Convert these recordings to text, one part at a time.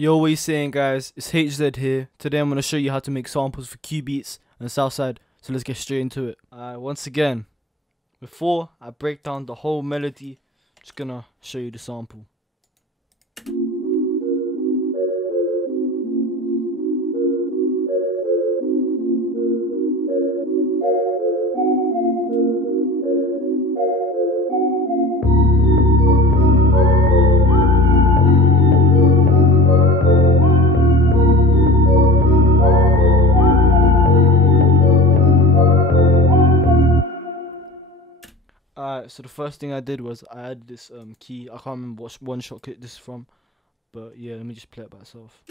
Yo, what you saying, guys? It's HZ here. Today I'm going to show you how to make samples for Cubeatz and Southside. So let's get straight into it. Once again, before I break down the whole melody, I'm just going to show you the sample. So the first thing I did was I added this key. I can't remember what one shot kit this is from, but yeah, let me just play it by itself.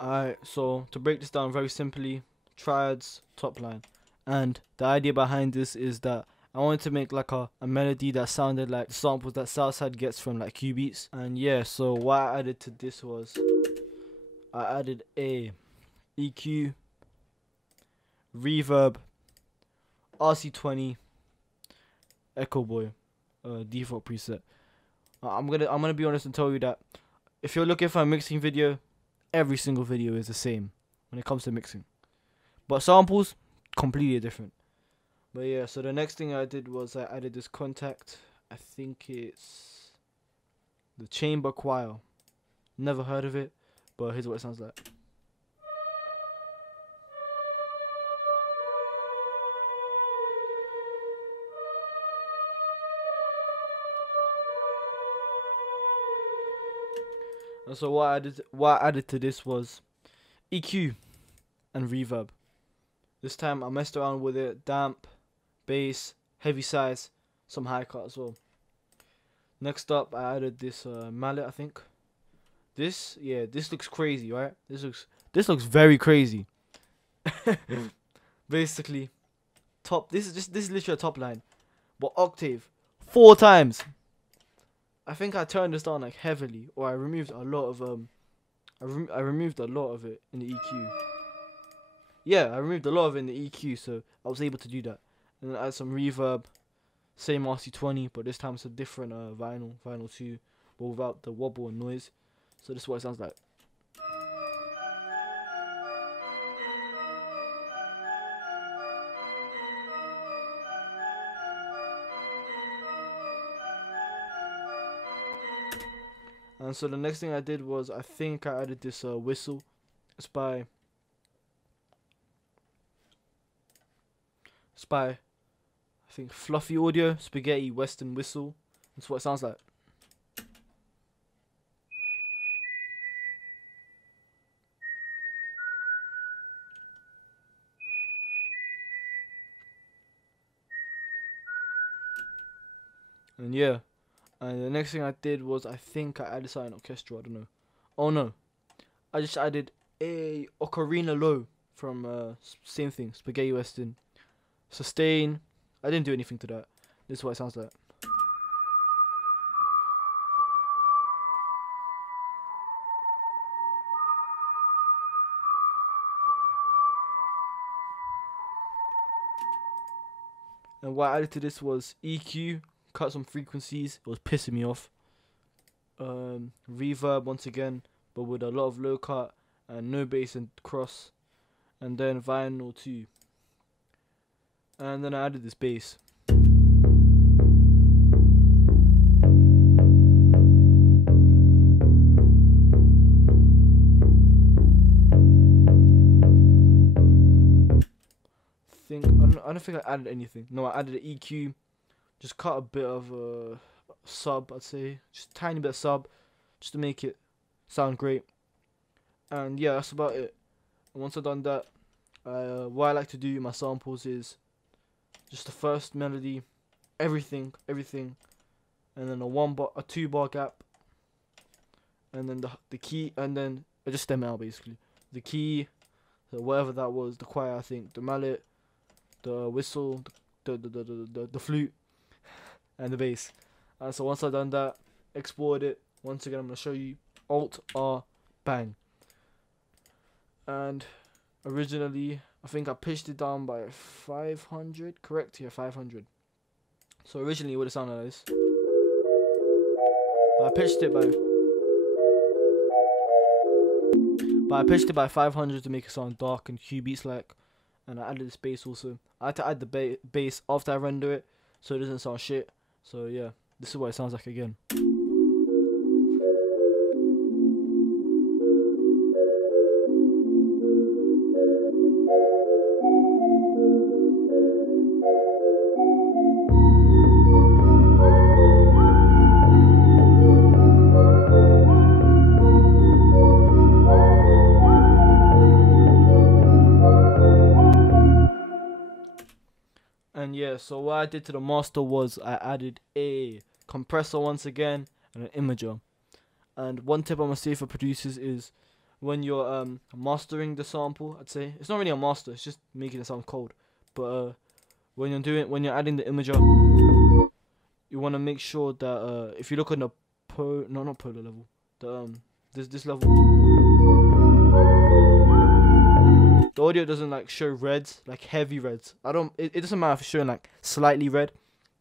Alright, so to break this down very simply, triads, top line. And the idea behind this is that I wanted to make like a melody that sounded like the samples that Southside gets from like Cubeatz. And yeah, so what I added to this was I added a EQ, reverb, RC20, Echo Boy, default preset. I'm gonna be honest and tell you that if you're looking for a mixing video, every single video is the same when it comes to mixing, but samples completely different. But yeah, so the next thing I did was I added this contact. I think it's the chamber choir. Never heard of it, but here's what it sounds like. And so what I added to this was EQ and reverb. This time I messed around with it, damp, bass, heavy size, some high cut as well. Next up I added this mallet, I think. This looks crazy, right? This looks very crazy. Basically, this is literally a top line, but octave 4 times. I think I turned this down like heavily, or I removed a lot of I removed a lot of it in the EQ. Yeah, I removed a lot of it in the EQ, so I was able to do that. And then add some reverb, same RC20, but this time it's a different vinyl 2, but without the wobble and noise. So this is what it sounds like. And so the next thing I did was I think I added this whistle. It's by I think Fluffy Audio, Spaghetti Western Whistle. That's what it sounds like. And yeah, and the next thing I did was I think I added something orchestral. I don't know. Oh no, I just added a ocarina low from same thing, Spaghetti Western. Sustain. I didn't do anything to that. This is what it sounds like. And what I added to this was EQ, cut some frequencies. It was pissing me off. Reverb once again, but with a lot of low cut and no bass and cross. And then vinyl 2. And then I added this bass. I don't think I added anything. No, I added an EQ. Just cut a bit of sub, I'd say. Just a tiny bit of sub, just to make it sound great. And yeah, that's about it. And once I've done that, what I like to do in my samples is just the first melody, everything, and then a 2 bar gap, and then the key, and then I just stem out basically. The key, so whatever that was, the choir, I think, the mallet, the whistle, the flute, and the bass. And so once I've done that, export it. Once again, I'm gonna show you Alt R, bang. And originally, I think I pitched it down by 500. Correct? Yeah, 500. So originally it would have sounded like this. But I pitched it by 500 to make it sound dark and Cubeatz like. And I added this bass also. I had to add the bass after I render it, so it doesn't sound shit. So yeah, this is what it sounds like again. And yeah, so what I did to the master was I added a compressor once again and an imager. And one tip I'm gonna say for producers is when you're mastering the sample, I'd say it's not really a master, it's just making it sound cold. But when you're adding the imager, you want to make sure that if you look on the not polar level, the this level, the audio doesn't like show reds, like heavy reds. It doesn't matter if it's showing like slightly red,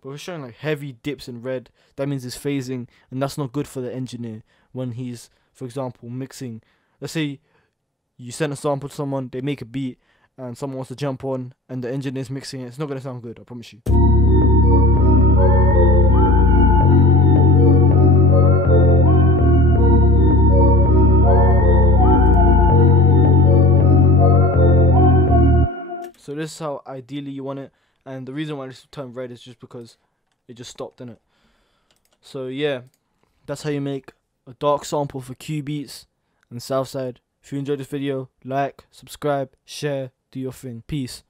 but if it's showing like heavy dips in red, that means it's phasing, and that's not good for the engineer when he's, for example, mixing. Let's say you send a sample to someone, they make a beat, and someone wants to jump on, and the engineer's mixing it. It's not gonna sound good, I promise you. So this is how ideally you want it, and the reason why this turned red is just because it just stopped in it. So yeah, that's how you make a dark sample for Cubeatz and Southside. If you enjoyed this video, like, subscribe, share, do your thing. Peace.